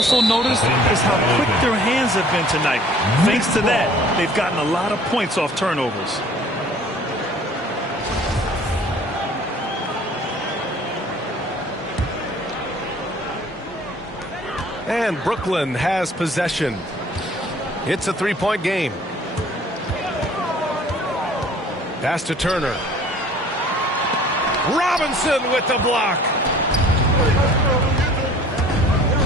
also noticed is how quick their hands have been tonight. Thanks to that, they've gotten a lot of points off turnovers. And Brooklyn has possession. It's a three-point game. Pass to Turner. Robinson with the block.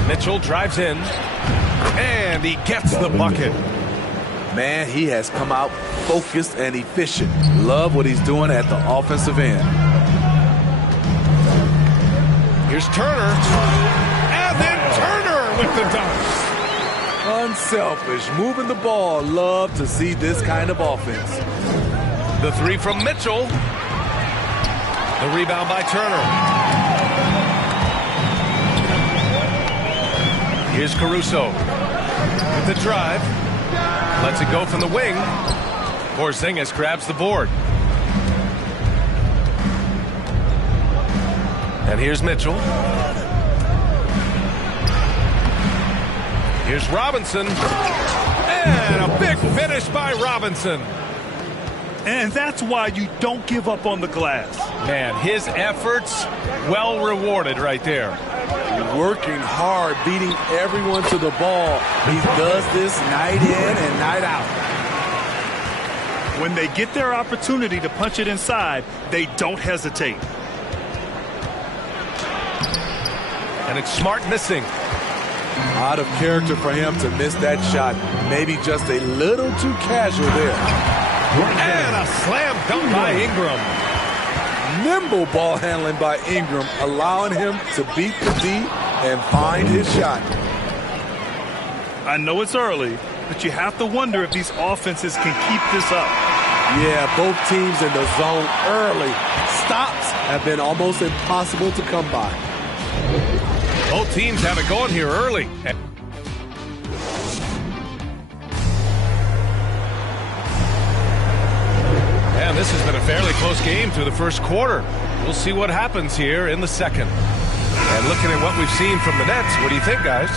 Mitchell drives in. And he gets the bucket. Man, he has come out focused and efficient. Love what he's doing at the offensive end. Here's Turner. And then Turner with the dunk. Unselfish, moving the ball. Love to see this kind of offense. The three from Mitchell. The rebound by Turner. Here's Caruso with the drive. Lets it go from the wing. Porzingis grabs the board. And here's Mitchell. Here's Robinson. And a big finish by Robinson. And that's why you don't give up on the glass. Man, his efforts well rewarded right there. Working hard, beating everyone to the ball. He does this night in and night out. When they get their opportunity to punch it inside, they don't hesitate. And it's Smart missing. Out of character for him to miss that shot. Maybe just a little too casual there. And a slam dunk by Ingram. Nimble ball handling by Ingram, allowing him to beat the D and find his shot. I know it's early, but you have to wonder if these offenses can keep this up. Yeah, both teams in the zone early. Stops have been almost impossible to come by. Both teams have it going here early. And this has been a fairly close game through the first quarter. We'll see what happens here in the second. And looking at what we've seen from the Nets, what do you think, guys?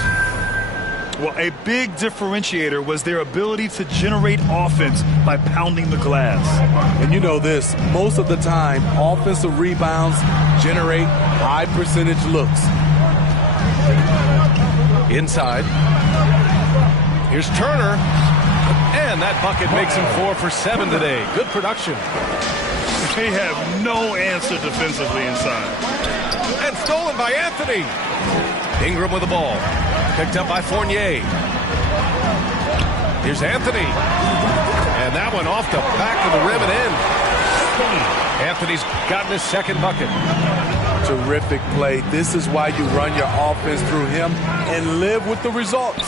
Well, a big differentiator was their ability to generate offense by pounding the glass. And you know this, most of the time, offensive rebounds generate high percentage looks. Inside. Here's Turner. And that bucket makes him 4 for 7 today. Good production. They have no answer defensively inside. And stolen by Anthony. Ingram with the ball. Picked up by Fournier. Here's Anthony. And that one off the back of the rim and in. Anthony's gotten his second bucket. Terrific play. This is why you run your offense through him and live with the results.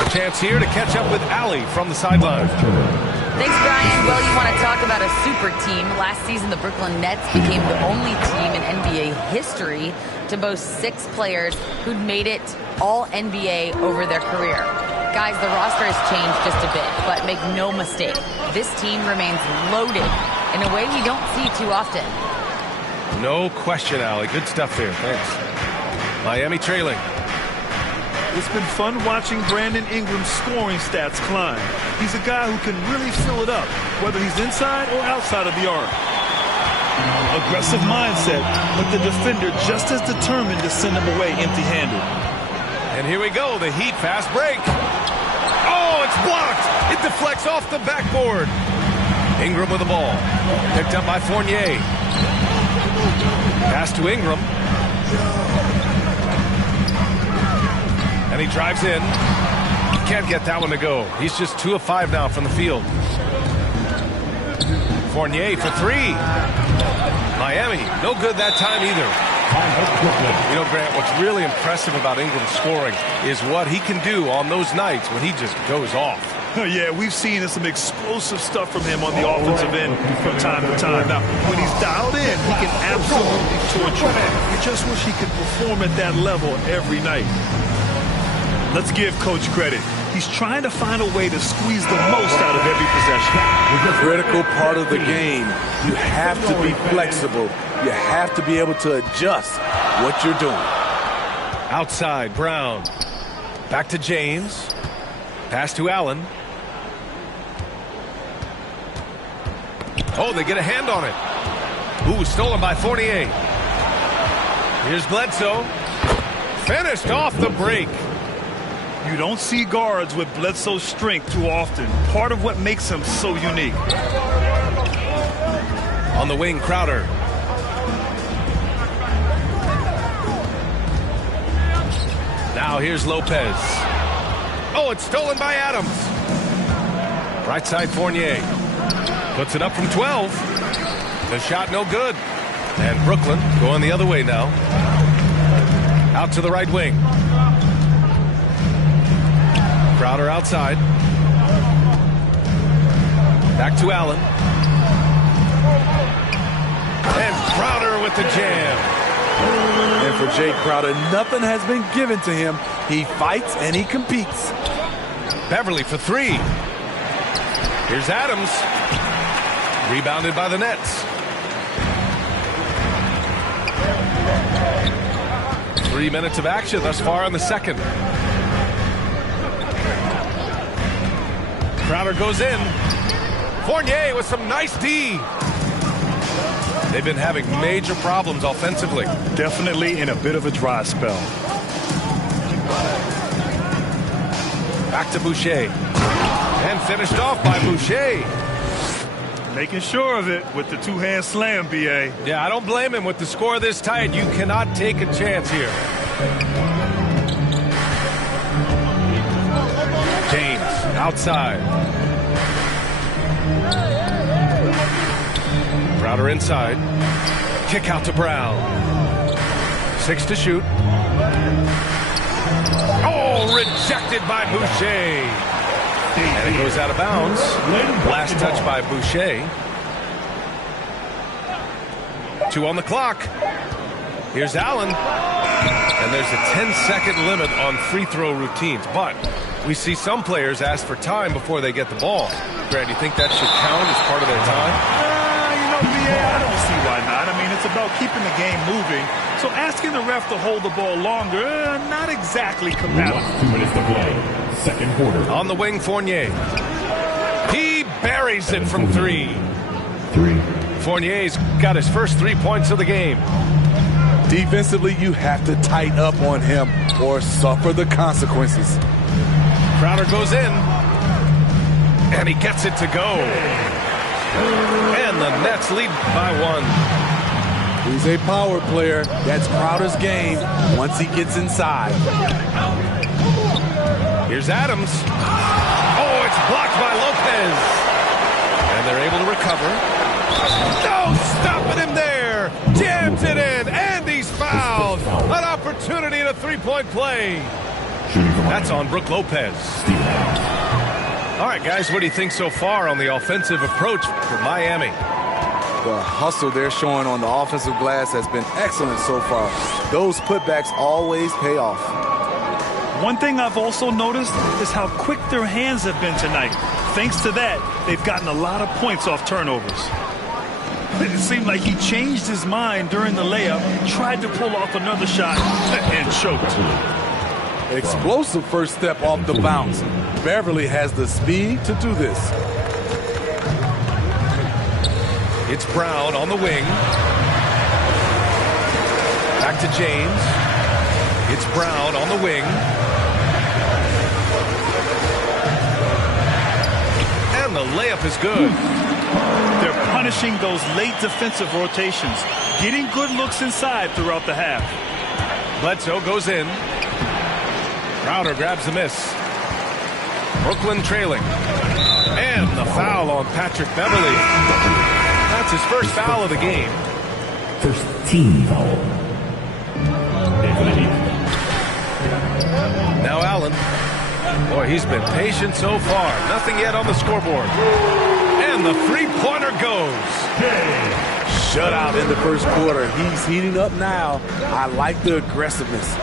A chance here to catch up with Allie from the sideline. Thanks, Brian. Well, you want to talk about a super team. Last season, the Brooklyn Nets became the only team in NBA history to boast 6 players who'd made it all NBA over their career. Guys, the roster has changed just a bit, but make no mistake, this team remains loaded in a way we don't see too often. No question, Allie. Good stuff there. Thanks. Miami trailing. It's been fun watching Brandon Ingram's scoring stats climb. He's a guy who can really fill it up, whether he's inside or outside of the arc. Aggressive mindset, but the defender just as determined to send him away empty-handed. And here we go, the Heat fast break. Oh, it's blocked. It deflects off the backboard. Ingram with the ball. Picked up by Fournier. Pass to Ingram. And he drives in. Can't get that one to go. He's just 2 of 5 now from the field. Fournier for 3. Miami, no good that time either. You know, Grant, what's really impressive about Ingram's scoring is what he can do on those nights when he just goes off. Yeah, we've seen some explosive stuff from him on the offensive end from time to time. Now, when he's dialed in, he can absolutely torch you. You just wish he could perform at that level every night. Let's give Coach credit. He's trying to find a way to squeeze the most out of every possession. Critical part of the game. You have to be flexible. You have to be able to adjust what you're doing. Outside, Brown. Back to James. Pass to Allen. Oh, they get a hand on it. Ooh, stolen by Fournier. Here's Bledsoe. Finished off the break. You don't see guards with Bledsoe's strength too often. Part of what makes him so unique. On the wing, Crowder. Now here's Lopez. Oh, it's stolen by Adams. Right side, Fournier. Puts it up from 12. The shot no good. And Brooklyn going the other way now. Out to the right wing. Crowder outside. Back to Allen. And Crowder with the jam. And for Jay Crowder, nothing has been given to him. He fights and he competes. Beverly for three. Here's Adams. Rebounded by the Nets. 3 minutes of action thus far in the second. Crowder goes in. Fournier with some nice D. They've been having major problems offensively. Definitely in a bit of a dry spell. Back to Boucher. And finished off by Boucher. Making sure of it with the two-hand slam, B.A. Yeah, I don't blame him. With the score this tight, you cannot take a chance here. James outside. Crowder inside. Kick out to Brown. 6 to shoot. Oh, rejected by Boucher. And it goes out of bounds. Last touch by Boucher. 2 on the clock. Here's Allen. And there's a 10-second limit on free throw routines. But we see some players ask for time before they get the ball. Grant, you think that should count as part of their time? I don't see why not. I mean, it's about keeping the game moving. So asking the ref to hold the ball longer, not exactly compatible. 2 minutes to play. Second quarter. On the wing, Fournier. He buries it from 3. Fournier's got his first 3 points of the game. Defensively, you have to tighten up on him or suffer the consequences. Crowder goes in. And he gets it to go. And the Nets lead by 1. He's a power player. That's Crowder's game once he gets inside. Here's Adams. Oh, it's blocked by Lopez. And they're able to recover. No, stopping him there. Jams it in, and he's fouled. An opportunity in a three-point play. That's on Brook Lopez. All right, guys, what do you think so far on the offensive approach for Miami? The hustle they're showing on the offensive glass has been excellent so far. Those putbacks always pay off. One thing I've also noticed is how quick their hands have been tonight. Thanks to that, they've gotten a lot of points off turnovers. It seemed like he changed his mind during the layup, tried to pull off another shot, and choked. Explosive first step off the bounce. Beverly has the speed to do this. It's Brown on the wing. Back to James. It's Brown on the wing. And the layup is good. They're punishing those late defensive rotations, getting good looks inside throughout the half. Bledsoe goes in. Crowder grabs the miss. Brooklyn trailing. And the foul on Patrick Beverly. That's his first foul of the game. First team foul. Now Allen. Boy, he's been patient so far. Nothing yet on the scoreboard. And the three-pointer goes. Shutout in the first quarter. He's heating up now. I like the aggressiveness.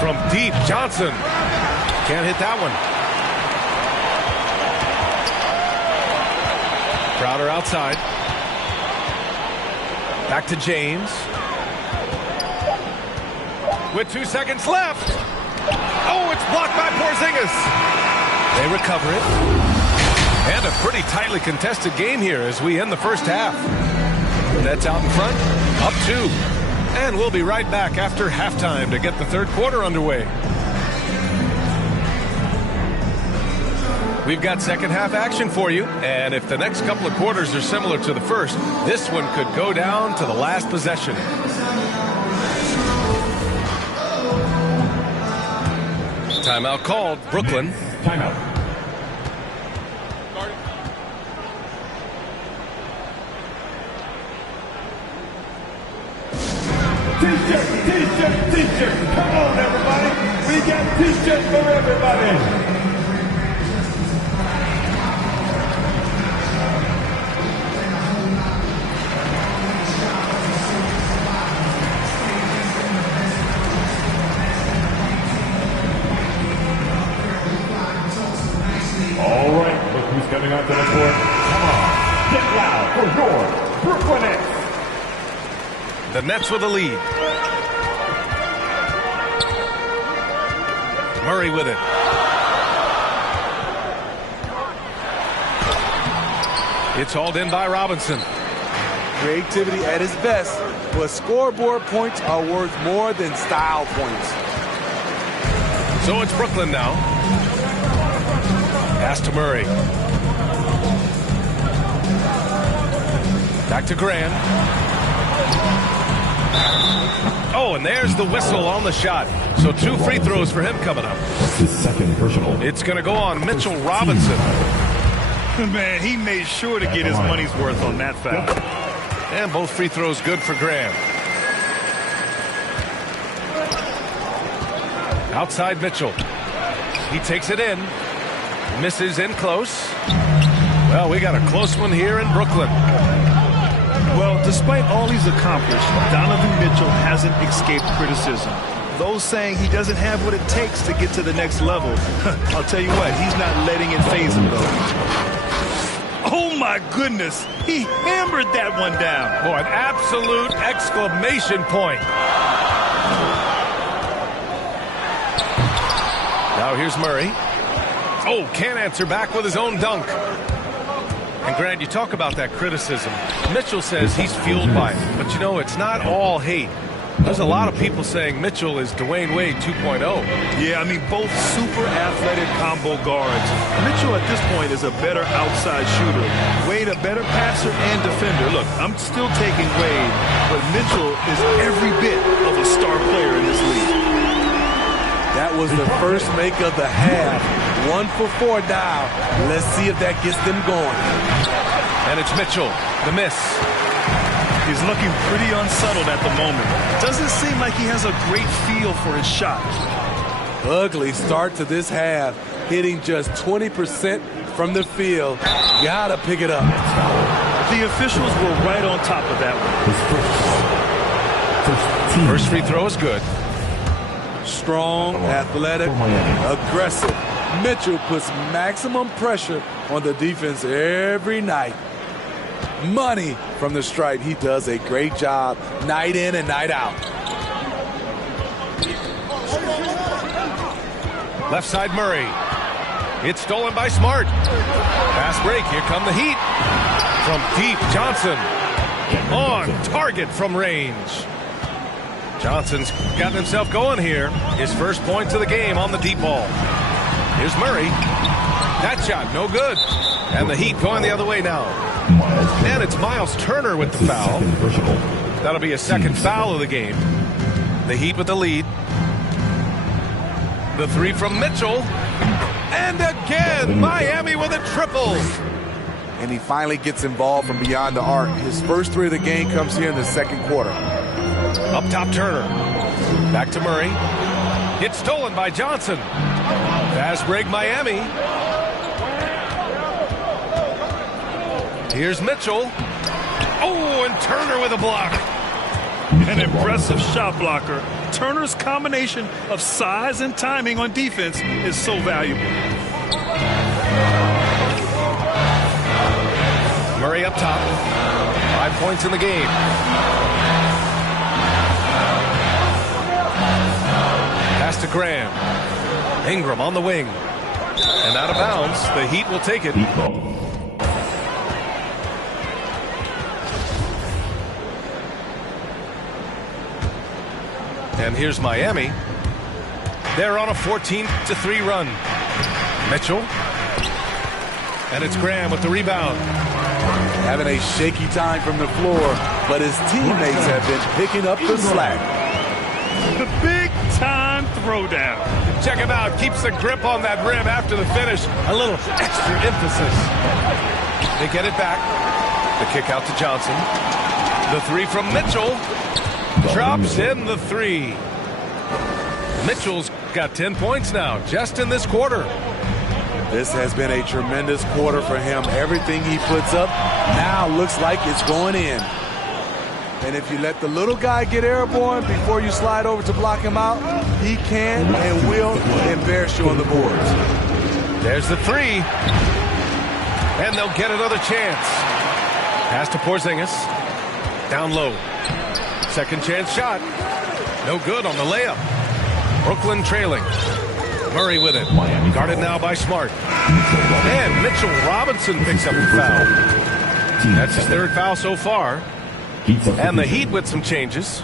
From deep, Johnson. Can't hit that one. Crowder outside. Back to James. With 2 seconds left. Oh, it's blocked by Porzingis. They recover it. And a pretty tightly contested game here as we end the first half. Nets out in front, up 2. And we'll be right back after halftime to get the third quarter underway. We've got second half action for you, and if the next couple of quarters are similar to the first, this one could go down to the last possession. Timeout called. Brooklyn. Timeout. T-shirt. Come on, everybody. We got T-shirts for everybody. All right, look who's coming onto the court. Come on, get loud for your Brooklyn Nets. The Nets with a lead. Murray with it. It's hauled in by Robinson. Creativity at its best, but scoreboard points are worth more than style points. So it's Brooklyn now. Pass to Murray. Back to Grant. Oh, and there's the whistle on the shot. So 2 free throws for him coming up. His second personal. It's going to go on Mitchell Robinson. Man, he made sure to get his money's worth on that foul. And both free throws good for Graham. Outside Mitchell. He takes it in. Misses in close. Well, we got a close one here in Brooklyn. Well, despite all he's accomplished, Donovan Mitchell hasn't escaped criticism. Those saying he doesn't have what it takes to get to the next level, I'll tell you what, he's not letting it faze him, though. Oh, my goodness. He hammered that one down. Boy, an absolute exclamation point. Now here's Murray. Oh, can't answer back with his own dunk. And Grant, you talk about that criticism. Mitchell says he's fueled by it. But, you know, it's not all hate. There's a lot of people saying Mitchell is Dwayne Wade 2.0. Yeah, I mean, both super athletic combo guards. Mitchell at this point is a better outside shooter. Wade a better passer and defender. Look, I'm still taking Wade, but Mitchell is every bit of a star player in this league. That was the first make of the half. 1 for 4 now. Let's see if that gets them going. And it's Mitchell, the miss. He's looking pretty unsettled at the moment. Doesn't seem like he has a great feel for his shot. Ugly start to this half. Hitting just 20% from the field. Gotta pick it up. The officials were right on top of that one. First free throw is good. Strong, athletic, aggressive. Mitchell puts maximum pressure on the defense every night. Money from the stripe. He does a great job night in and night out. Left side Murray. It's stolen by Smart. Fast break. Here come the Heat. From deep, Johnson. On target from range. Johnson's gotten himself going here. His first points of the game on the deep ball. Here's Murray. That shot, no good. And the Heat going the other way now. And it's Miles Turner with the foul. That'll be a second foul of the game. The Heat with the lead. The three from Mitchell. And again, Miami with a triple. And he finally gets involved from beyond the arc. His first 3 of the game comes here in the second quarter. Up top, Turner. Back to Murray. It's stolen by Johnson. Fast break, Miami. Here's Mitchell. Oh, and Turner with a block. An impressive shot blocker. Turner's combination of size and timing on defense is so valuable. Murray up top. 5 points in the game. Pass to to Graham. Ingram on the wing. And out of bounds. The Heat will take it. And here's Miami. They're on a 14-3 run. Mitchell. And it's Graham with the rebound. Having a shaky time from the floor, but his teammates have been picking up the slack. The big-time throwdown. Check him out. Keeps the grip on that rim after the finish. A little extra emphasis. They get it back. The kick out to Johnson. The three from Mitchell. Drops in the three. Mitchell's got 10 points now, just in this quarter. This has been a tremendous quarter for him. Everything he puts up now looks like it's going in. And if you let the little guy get airborne before you slide over to block him out, he can and will embarrass you on the boards. There's the three. And they'll get another chance. Pass to Porzingis. Down low. Second chance shot. No good on the layup. Brooklyn trailing. Murray with it. Guarded now by Smart. And Mitchell Robinson picks up the foul. That's his third foul so far. And the Heat with some changes.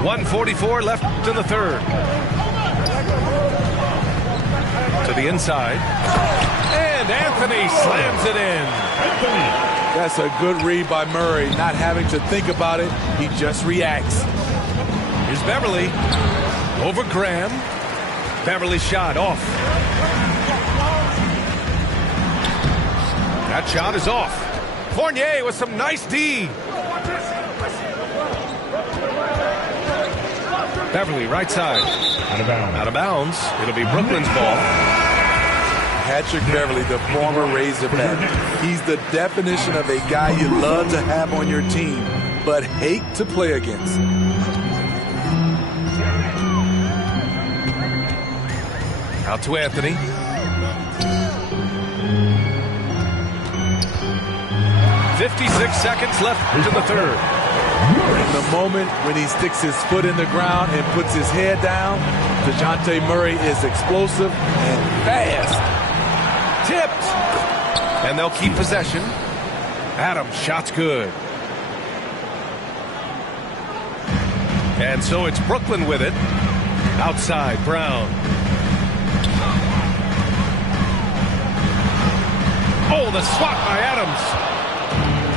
1:44 left in the third. To the inside. And Anthony slams it in. That's a good read by Murray. Not having to think about it, he just reacts. Here's Beverly. Over Graham. Beverly shot off. That shot is off. Fournier with some nice D. Beverly, right side. Out of bounds. Out of bounds. It'll be Brooklyn's ball. Patrick Beverly, the former Razorback. He's the definition of a guy you love to have on your team, but hate to play against. Out to Anthony. "56 seconds left in the third. In the moment when he sticks his foot in the ground and puts his head down, DeJounte Murray is explosive and fast. Tipped. And they'll keep possession. Adams, shot's good. And so it's Brooklyn with it. Outside, Brown. Oh, the swat by Adams.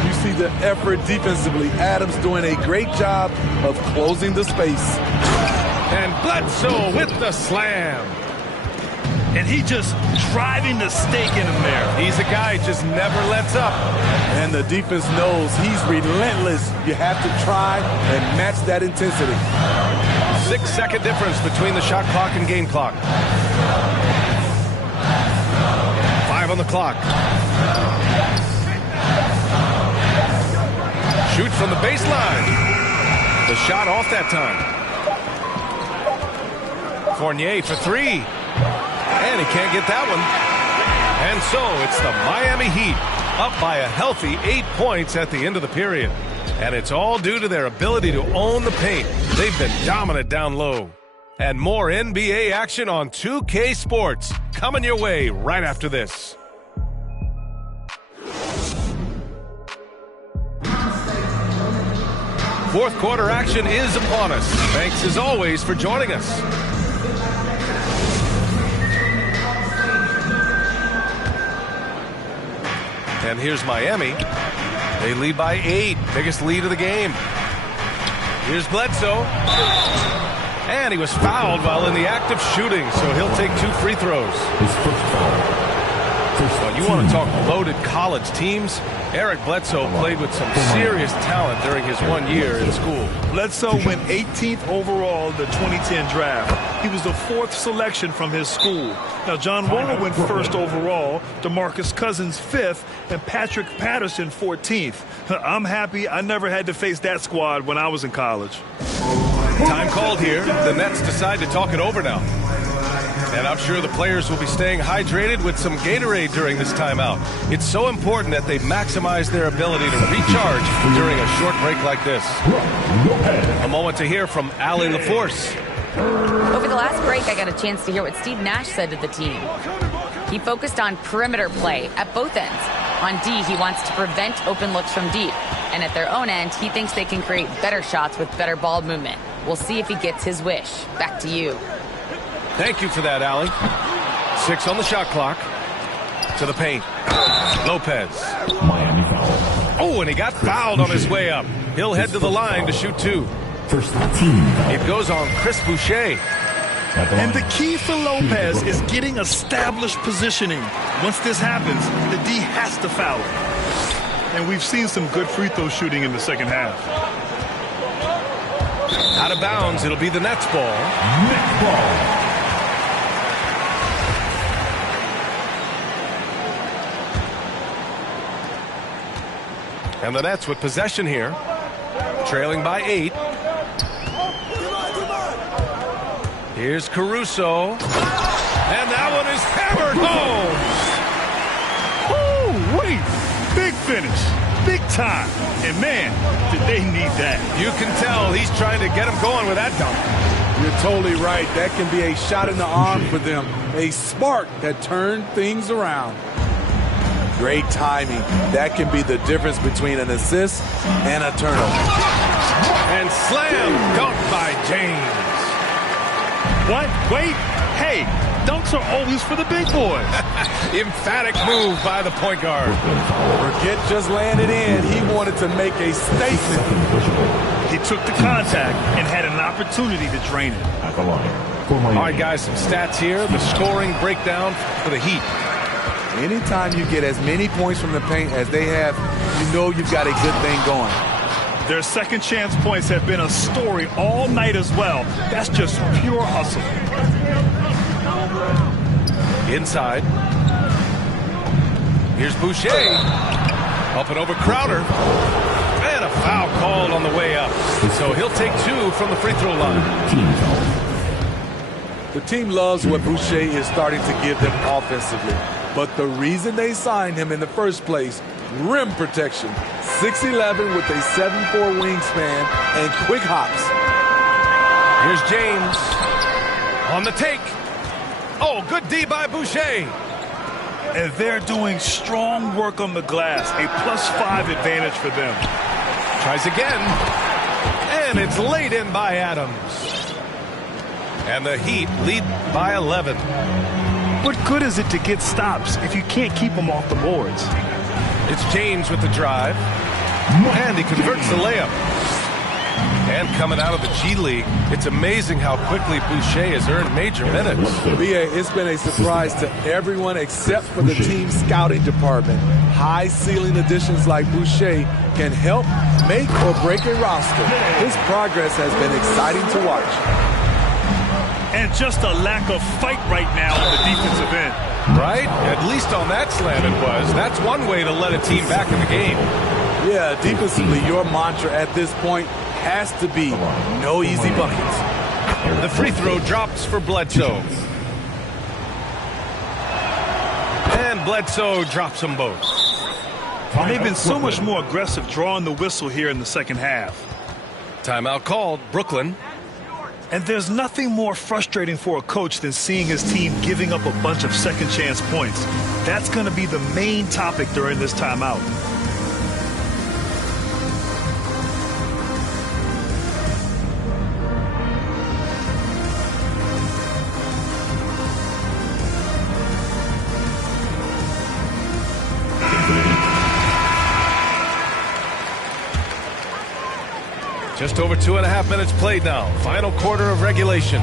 You see the effort defensively. Adams doing a great job of closing the space. And Bledsoe with the slam. And he just driving the stake in him there. He's a guy who just never lets up. And the defense knows he's relentless. You have to try and match that intensity. 6-second difference between the shot clock and game clock. 5 on the clock. Shoots from the baseline. The shot off that time. Fournier for three. And he can't get that one. And so it's the Miami Heat up by a healthy 8 points at the end of the period. And it's all due to their ability to own the paint. They've been dominant down low. And more NBA action on 2K Sports coming your way right after this. Fourth quarter action is upon us. Thanks as always for joining us. And here's Miami. They lead by 8. Biggest lead of the game. Here's Bledsoe. And he was fouled while in the act of shooting, so he'll take 2 free throws. His first foul. Well, you want to talk loaded college teams? Eric Bledsoe played with some serious talent during his 1 year in school. Bledsoe went 18th overall in the 2010 draft. He was the 4th selection from his school. Now, John Wall went 1st overall, DeMarcus Cousins 5th, and Patrick Patterson 14th. I'm happy I never had to face that squad when I was in college. Time called here. The Nets decide to talk it over now. And I'm sure the players will be staying hydrated with some Gatorade during this timeout. It's so important that they maximize their ability to recharge during a short break like this. A moment to hear from Allie LaForce. Over the break, I got a chance to hear what Steve Nash said to the team. He focused on perimeter play at both ends. On D, he wants to prevent open looks from deep. And at their own end, he thinks they can create better shots with better ball movement. We'll see if he gets his wish. Back to you. Thank you for that, Allie. 6 on the shot clock. To the paint. Lopez. Miami foul. Oh, and he got fouled on his way up. He'll head to the line to shoot 2. First team foul. It goes on Chris Boucher. And the key for Lopez is getting established positioning. Once this happens, the D has to foul it. And we've seen some good free throw shooting in the second half. Out of bounds, it'll be the Nets ball. Nets ball. And the Nets with possession here. Trailing by 8. Here's Caruso. And that one is hammered home. Woo, wait. Big finish. Big time. And man, did they need that. You can tell he's trying to get him going with that dunk. You're totally right. That can be a shot in the arm for them. A spark that turned things around. Great timing. That can be the difference between an assist and a turnover. And slam dunk by James. What? Wait. Hey, dunks are always for the big boys. Emphatic move by the point guard. Forget just laying it in. He wanted to make a statement. He took the contact and had an opportunity to drain it. At the line. All right, guys, some stats here. The scoring breakdown for the Heat. Anytime you get as many points from the paint as they have, you know you've got a good thing going. Their second chance points have been a story all night as well. That's just pure hustle. Inside. Here's Boucher. Up and over Crowder. And a foul called on the way up. So he'll take 2 from the free throw line. Team foul. The team loves what Boucher is starting to give them offensively. But the reason they signed him in the first place, rim protection. 6'11" with a 7'4" wingspan and quick hops. Here's James. On the take. Oh, good D by Boucher. And they're doing strong work on the glass. A +5 advantage for them. Tries again. And it's laid in by Adams. And the Heat lead by 11. What good is it to get stops if you can't keep them off the boards? It's James with the drive. And he converts the layup. And coming out of the G League, it's amazing how quickly Boucher has earned major minutes. B.A., it's been a surprise to everyone except for the team scouting department. High ceiling additions like Boucher can help make or break a roster. His progress has been exciting to watch. And just a lack of fight right now on the defensive end. Right? At least on that slam it was. That's one way to let a team back in the game. Yeah, defensively, your mantra at this point has to be no easy buckets. The free throw drops for Bledsoe. And Bledsoe drops them both. They've been so much more aggressive drawing the whistle here in the second half. Timeout called, Brooklyn. And there's nothing more frustrating for a coach than seeing his team giving up a bunch of second chance points. That's going to be the main topic during this timeout. Just over 2.5 minutes played now. Final quarter of regulation.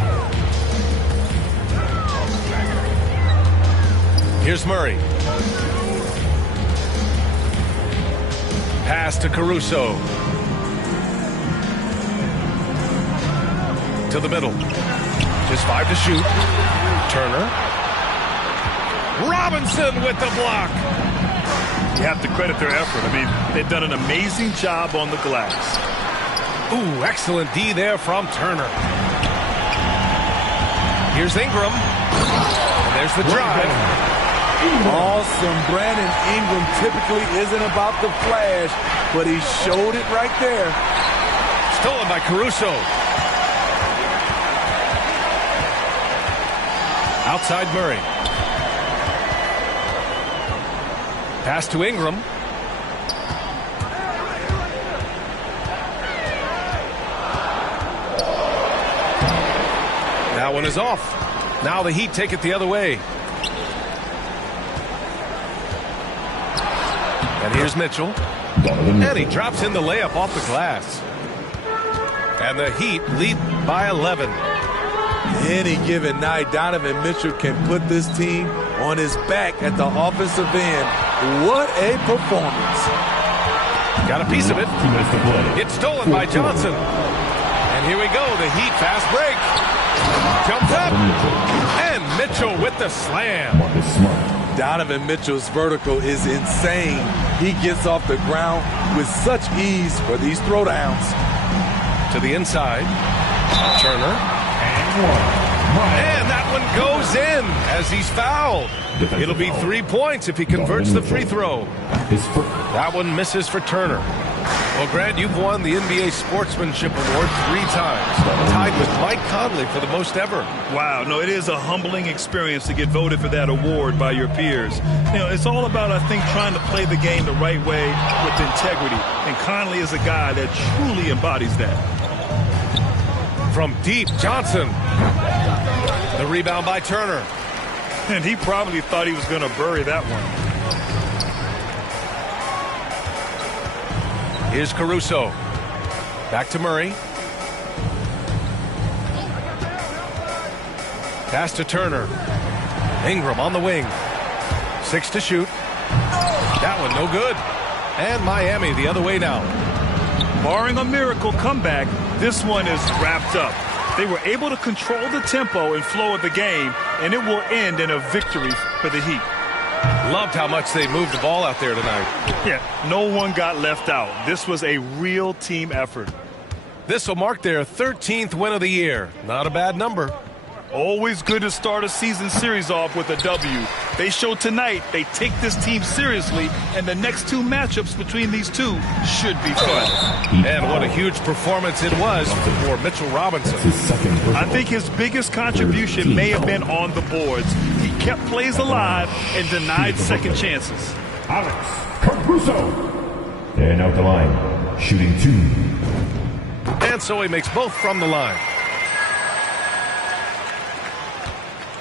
Here's Murray. Pass to Caruso. To the middle. Just 5 to shoot. Turner. Robinson with the block. You have to credit their effort. I mean, they've done an amazing job on the glass. Ooh, excellent D there from Turner. Here's Ingram. And there's the drive. Awesome. Brandon Ingram typically isn't about the flash, but he showed it right there. Stolen by Caruso. Outside Murray. Pass to Ingram. That one is off. Now the Heat take it the other way. And here's Mitchell. And he drops in the layup off the glass. And the Heat lead by 11. Any given night, Donovan Mitchell can put this team on his back at the offensive end. What a performance. Got a piece of it. It's stolen by Johnson. And here we go, the Heat fast break. Jumps up. And Mitchell with the slam. Donovan Mitchell's vertical is insane. He gets off the ground with such ease for these throwdowns. To the inside. Turner. And that one goes in as he's fouled. It'll be 3 points if he converts the free throw. That one misses for Turner. Well, Grant, you've won the NBA Sportsmanship Award 3 times, tied with Mike Conley for the most ever. Wow, no, it is a humbling experience to get voted for that award by your peers. You know, it's all about, I think, trying to play the game the right way with integrity. And Conley is a guy that truly embodies that. From deep, Johnson. The rebound by Turner. And he probably thought he was going to bury that one. Here's Caruso. Back to Murray. Pass to Turner. Ingram on the wing. 6 to shoot. That one no good. And Miami the other way now. Barring a miracle comeback, this one is wrapped up. They were able to control the tempo and flow of the game, and it will end in a victory for the Heat. Loved how much they moved the ball out there tonight. Yeah, no one got left out. This was a real team effort. This will mark their 13th win of the year. Not a bad number. Always good to start a season series off with a W. They showed tonight they take this team seriously, and the next 2 matchups between these two should be fun. And what a huge performance it was for Mitchell Robinson. I think his biggest contribution may have been on the boards. He kept plays alive and denied second chances. Alex Caruso. And out the line, shooting 2. And so he makes both from the line.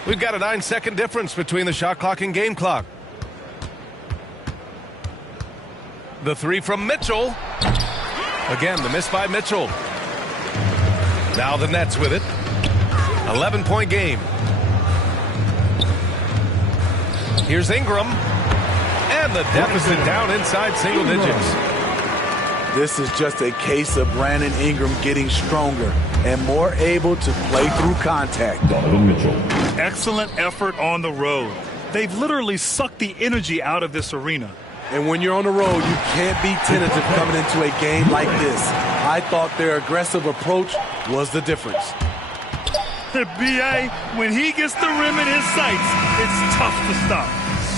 We've got a 9-second difference between the shot clock and game clock. The 3 from Mitchell. Again, the miss by Mitchell. Now the Nets with it. 11-point game. Here's Ingram. And the deficit down inside single digits. This is just a case of Brandon Ingram getting stronger and more able to play through contact. Donovan Mitchell. Excellent effort on the road. They've literally sucked the energy out of this arena. And when you're on the road, you can't be tentative coming into a game like this. I thought their aggressive approach was the difference. B.A., when he gets the rim in his sights, it's tough to stop.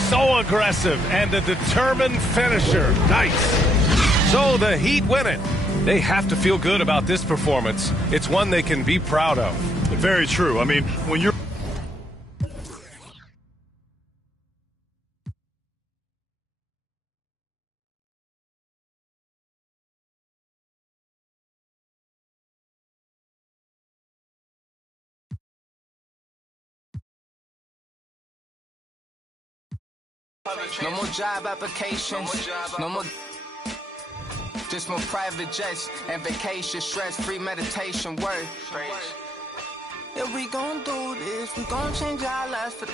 So aggressive and a determined finisher. Nice. So the Heat win it. They have to feel good about this performance. It's one they can be proud of. Very true. I mean, when you're no more job applications, no more, just more private jets and vacation, stress-free meditation, work. Yeah, we gon' do this, we gon' change our lives for the